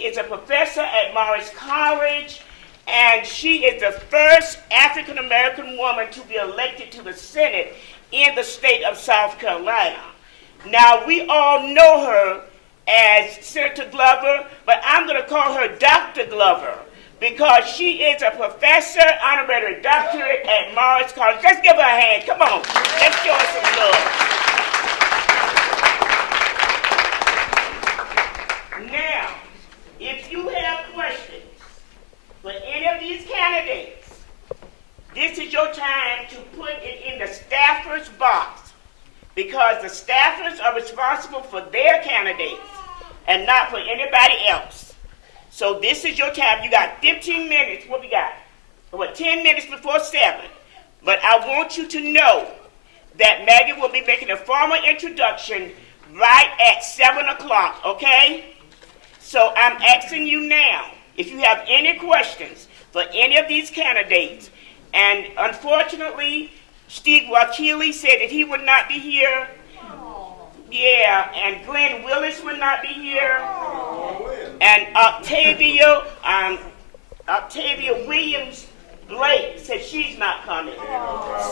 She is a professor at Morris College, and she is the first African-American woman to be elected to the Senate in the state of South Carolina. Now, we all know her as Senator Glover, but I'm going to call her Dr. Glover because she is a professor, honorary doctorate at Morris College. Let's give her a hand. Come on. Let's show her some love. Now, if you have questions for any of these candidates, this is your time to put it in the staffer's box because the staffers are responsible for their candidates and not for anybody else. So this is your time. You got 15 minutes. What we got? 10 minutes before 7. But I want you to know that Maggie will be making a formal introduction right at 7 o'clock, okay? So I'm asking you now, if you have any questions for any of these candidates, and unfortunately, Steve Wukela said that he would not be here. Yeah, and Glynn Willis would not be here. And Octavia Williams-Blake said she's not coming.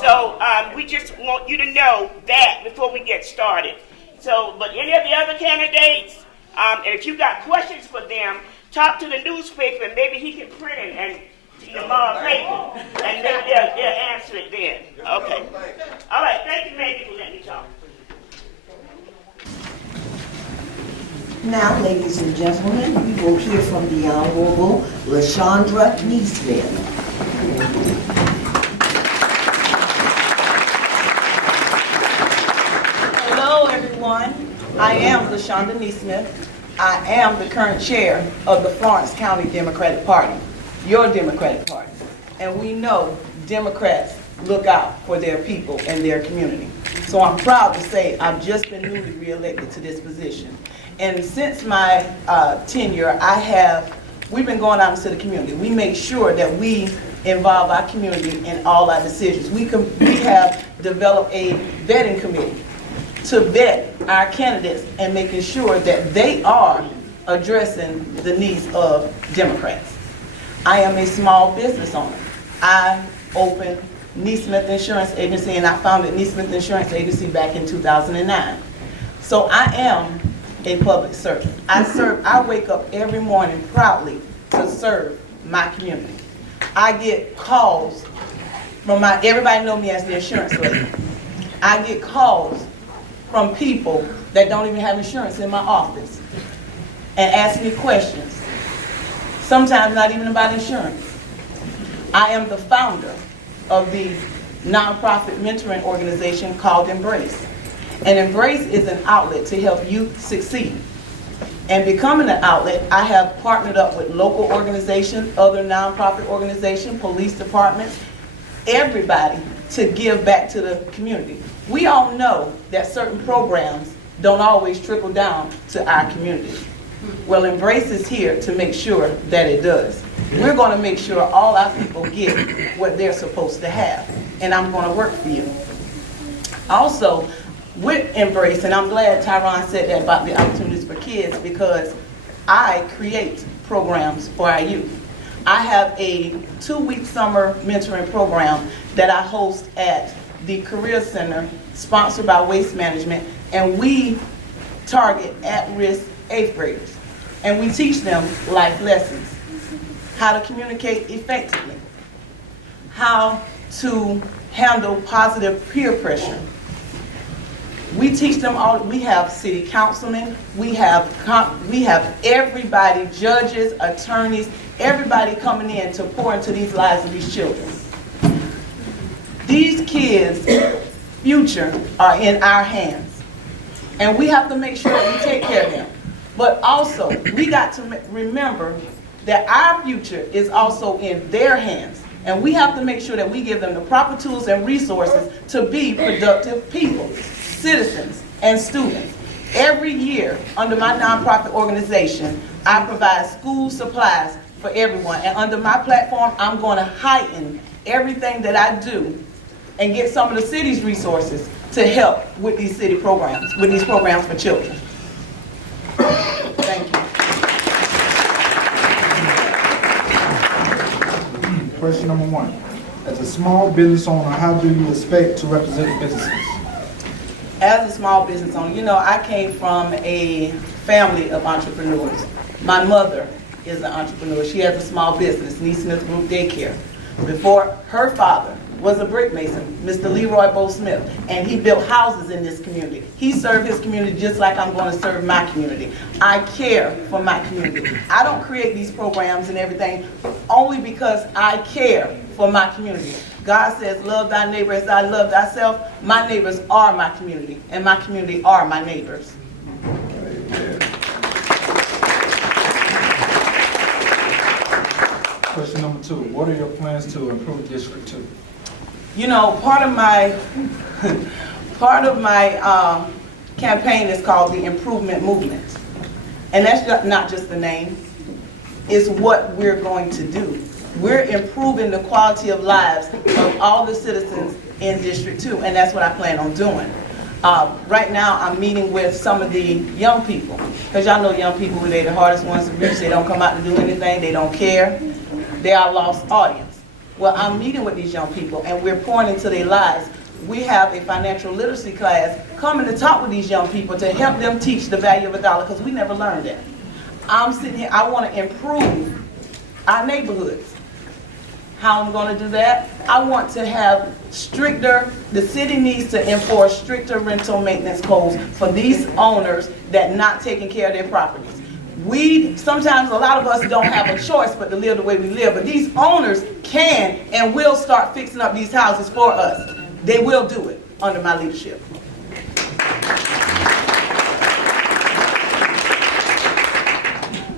So we just want you to know that before we get started. So, but any of the other candidates, and if you got questions for them, talk to the newspaper and maybe he can print it and tomorrow paper, and maybe they'll answer it then. Okay. All right. Thank you, Maggie, for letting me talk. Now, ladies and gentlemen, we will hear from the Honorable LaShonda NeSmith. Hello, everyone. I am LaShonda NeSmith. I am the current chair of the Florence County Democratic Party, your Democratic Party. And we know Democrats look out for their people and their community. So I'm proud to say I've just been newly reelected to this position. And since my tenure, we've been going out into the community. We make sure that we involve our community in all our decisions. We have developed a vetting committee to vet our candidates and making sure that they are addressing the needs of Democrats. I am a small business owner. I opened NeSmith Insurance Agency and I founded NeSmith Insurance Agency back in 2009. So I am a public servant. I wake up every morning proudly to serve my community. I get calls from everybody know me as the insurance lady. I get calls from people that don't even have insurance in my office and ask me questions, sometimes not even about insurance. I am the founder of the nonprofit mentoring organization called Embrace. And Embrace is an outlet to help youth succeed. And becoming an outlet, I have partnered up with local organizations, other nonprofit organizations, police departments, everybody to give back to the community. We all know that certain programs don't always trickle down to our community. Well, Embrace is here to make sure that it does. We're going to make sure all our people get what they're supposed to have. And I'm going to work for you. Also, with Embrace, and I'm glad Tyron said that about the opportunities for kids because I create programs for our youth. I have a 2-week summer mentoring program that I host at the Career Center, sponsored by Waste Management, and we target at-risk 8th graders. And we teach them life lessons, how to communicate effectively, how to handle positive peer pressure. We teach them all. We have city councilmen, we have everybody, judges, attorneys, everybody coming in to pour into these lives of these children. These kids' future are in our hands, and we have to make sure that we take care of them. But also, we got to remember that our future is also in their hands, and we have to make sure that we give them the proper tools and resources to be productive people, citizens, and students. Every year, under my nonprofit organization, I provide school supplies for everyone, and under my platform, I'm going to heighten everything that I do and get some of the city's resources to help with these city programs, with these programs for children. Thank you. Question number 1. As a small business owner, how do you expect to represent businesses? As a small business owner, you know, I came from a family of entrepreneurs. My mother is an entrepreneur. She has a small business, NeSmith Group Daycare. Before, her father was a brick mason, Mr. Leroy Bo Smith, and he built houses in this community. He served his community just like I'm going to serve my community. I care for my community. I don't create these programs and everything only because I care for my community. God says, love thy neighbor as I love thyself. My neighbors are my community, and my community are my neighbors. Question number 2. What are your plans to improve District 2? You know, part of my campaign is called the Improvement Movement. And that's not just the name, it's what we're going to do. We're improving the quality of lives of all the citizens in District 2, and that's what I plan on doing. Right now, I'm meeting with some of the young people, because y'all know young people, they're the hardest ones to reach. They don't come out to do anything, they don't care. They are a lost audience. Well, I'm meeting with these young people, and we're pouring into their lives. We have a financial literacy class coming to talk with these young people to help them teach the value of a dollar, because we never learned it. I'm sitting here, I want to improve our neighborhoods. How I'm going to do that? I want to have the city needs to enforce stricter rental maintenance codes for these owners that not taking care of their properties. Sometimes a lot of us don't have a choice but to live the way we live, but these owners can and will start fixing up these houses for us. They will do it under my leadership.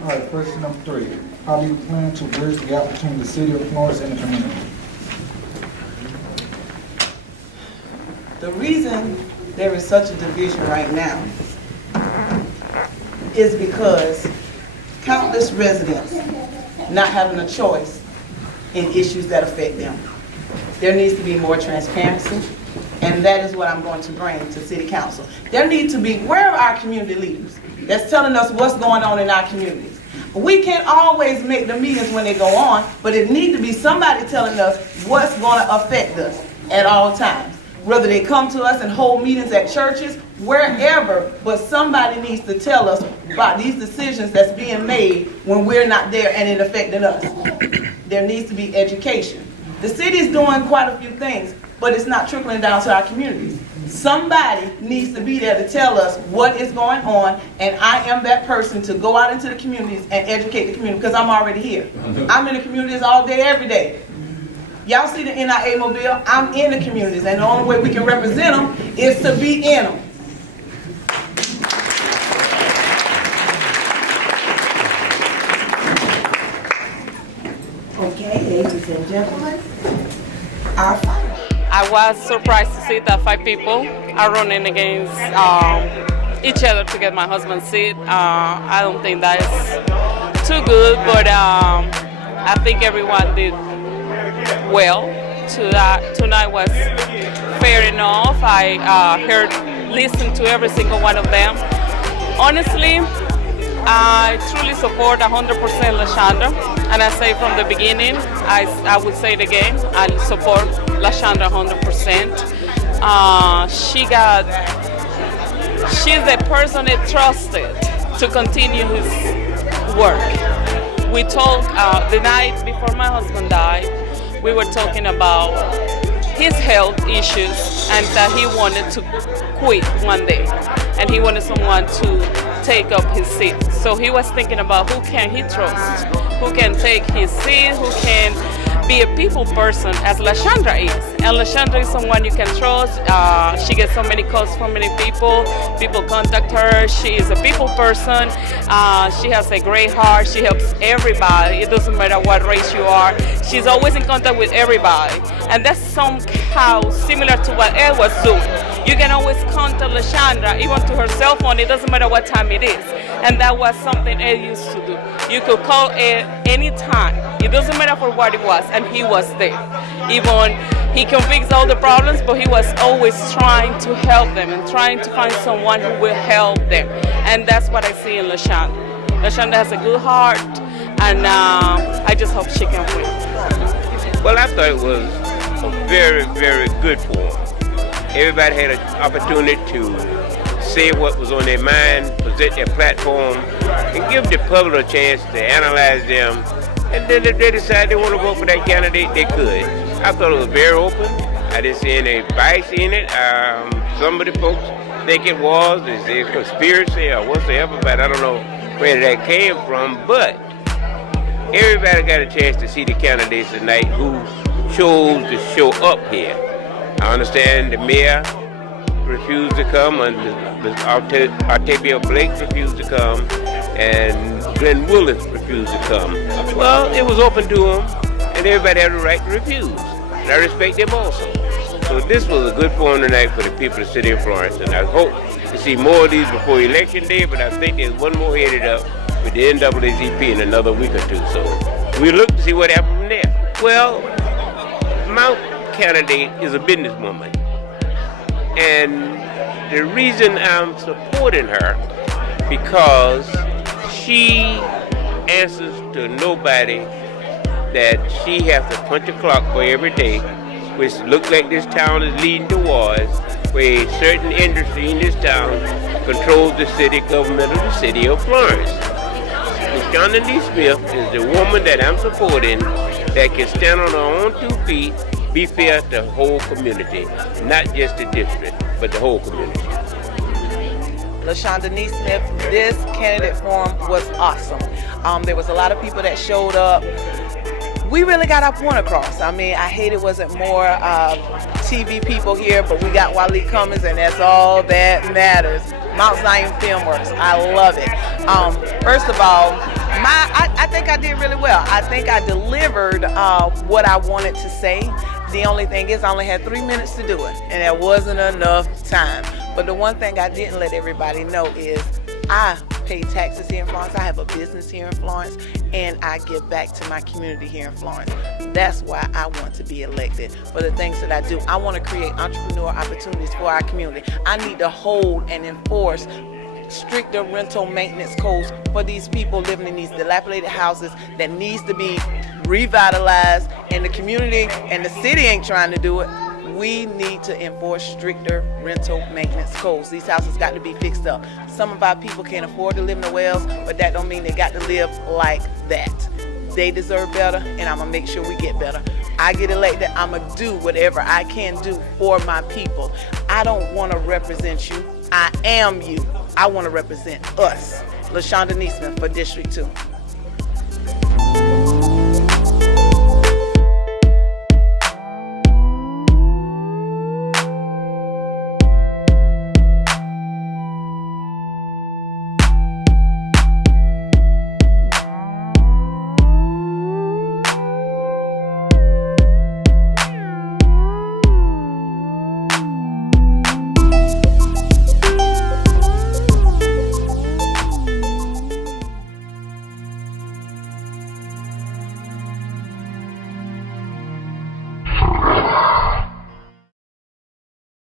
All right, question number 3. How do you plan to bridge the gap between the City of Florence and the community? The reason there is such a division right now is because countless residents not having a choice in issues that affect them. There needs to be more transparency, and that is what I'm going to bring to City Council. There need to be, where are our community leaders that's telling us what's going on in our communities? We can't always make the meetings when they go on, but it needs to be somebody telling us what's going to affect us at all times. Whether they come to us and hold meetings at churches, wherever, but somebody needs to tell us about these decisions that's being made when we're not there and it affecting us. There needs to be education. The city's doing quite a few things, but it's not trickling down to our communities. Somebody needs to be there to tell us what is going on, and I am that person to go out into the communities and educate the community, because I'm already here. I'm in the communities all day, every day. Y'all see the NIA Mobile? I'm in the communities, and the only way we can represent them is to be in them. Okay, ladies and gentlemen, our final. I was surprised to see that 5 people are running against each other to get my husband's seat. I don't think that is too good, but I think everyone did well. Tonight was fair enough. I listened to every single one of them. Honestly, I truly support 100% LaShonda, and I say from the beginning, I would say it again, I support LaShonda 100%. She's the person that trusted to continue his work. We talked the night before my husband died, we were talking about his health issues and that he wanted to quit one day, and he wanted someone to take up his seat. So he was thinking about who can he trust, who can take his seat, who can be a people person, as LaShonda is. And LaShonda is someone you can trust. She gets so many calls from many people. People contact her. She is a people person. She has a great heart. She helps everybody. It doesn't matter what race you are. She's always in contact with everybody. And that's somehow similar to what Ed was doing. You can always contact LaShonda, even to her cell phone. It doesn't matter what time it is. And that was something Ed used to do. You could call Ed anytime. It doesn't matter for what it was, and he was there. Even he can fix all the problems, but he was always trying to help them and trying to find someone who will help them. And that's what I see in LaShonda. LaShonda has a good heart, and I just hope she can win. Well, I thought it was a very, very good forum. Everybody had an opportunity to say what was on their mind, present their platform, and give the public a chance to analyze them. And then if they decide they want to vote for that candidate, they could. I thought it was very open. I didn't see any bias in it. Some of the folks think it was, they say conspiracy or whatsoever, but I don't know where that came from. But everybody got a chance to see the candidates tonight who chose to show up here. I understand the mayor refused to come, and Octavia Williams-Blake refused to come, and Glynn Willis refused to come. Well, it was open to them, and everybody had the right to refuse. And I respect them also. So this was a good forum tonight for the people of the City of Florence, and I hope to see more of these before Election Day, but I think there's one more headed up with the NAACP in another week or two. So we'll look to see what happens from there. Well, my candidate is a businesswoman. And the reason I'm supporting her, because she answers to nobody that she has to punch a clock for every day, which looks like this town is leading towards, where a certain industry in this town controls the city government of the City of Florence. LaShonda NeSmith is the woman that I'm supporting that can stand on her own 2 feet, be fair to the whole community, not just the district, but the whole community. LaShonda NeSmith, this candidate forum was awesome. There was a lot of people that showed up. We really got our point across. I mean, I hate it wasn't more TV people here, but we got Wallace Cummings, and that's all that matters. Mount Zion Filmworks, I love it. First of all, I think I did really well. I think I delivered what I wanted to say. The only thing is I only had 3 minutes to do it, and that wasn't enough time. But the one thing I didn't let everybody know is I pay taxes here in Florence. I have a business here in Florence, and I give back to my community here in Florence. That's why I want to be elected. For the things that I do, I want to create entrepreneur opportunities for our community. I need to hold and enforce stricter rental maintenance codes for these people living in these dilapidated houses that needs to be revitalized, and the community and the city ain't trying to do it. We need to enforce stricter rental maintenance codes. These houses got to be fixed up. Some of our people can't afford to live in the wells, but that don't mean they got to live like that. They deserve better, and I'm gonna make sure we get better. I get elected, I'm gonna do whatever I can do for my people. I don't want to represent you. I am you. I want to represent us. LaShonda NeSmith for District 2.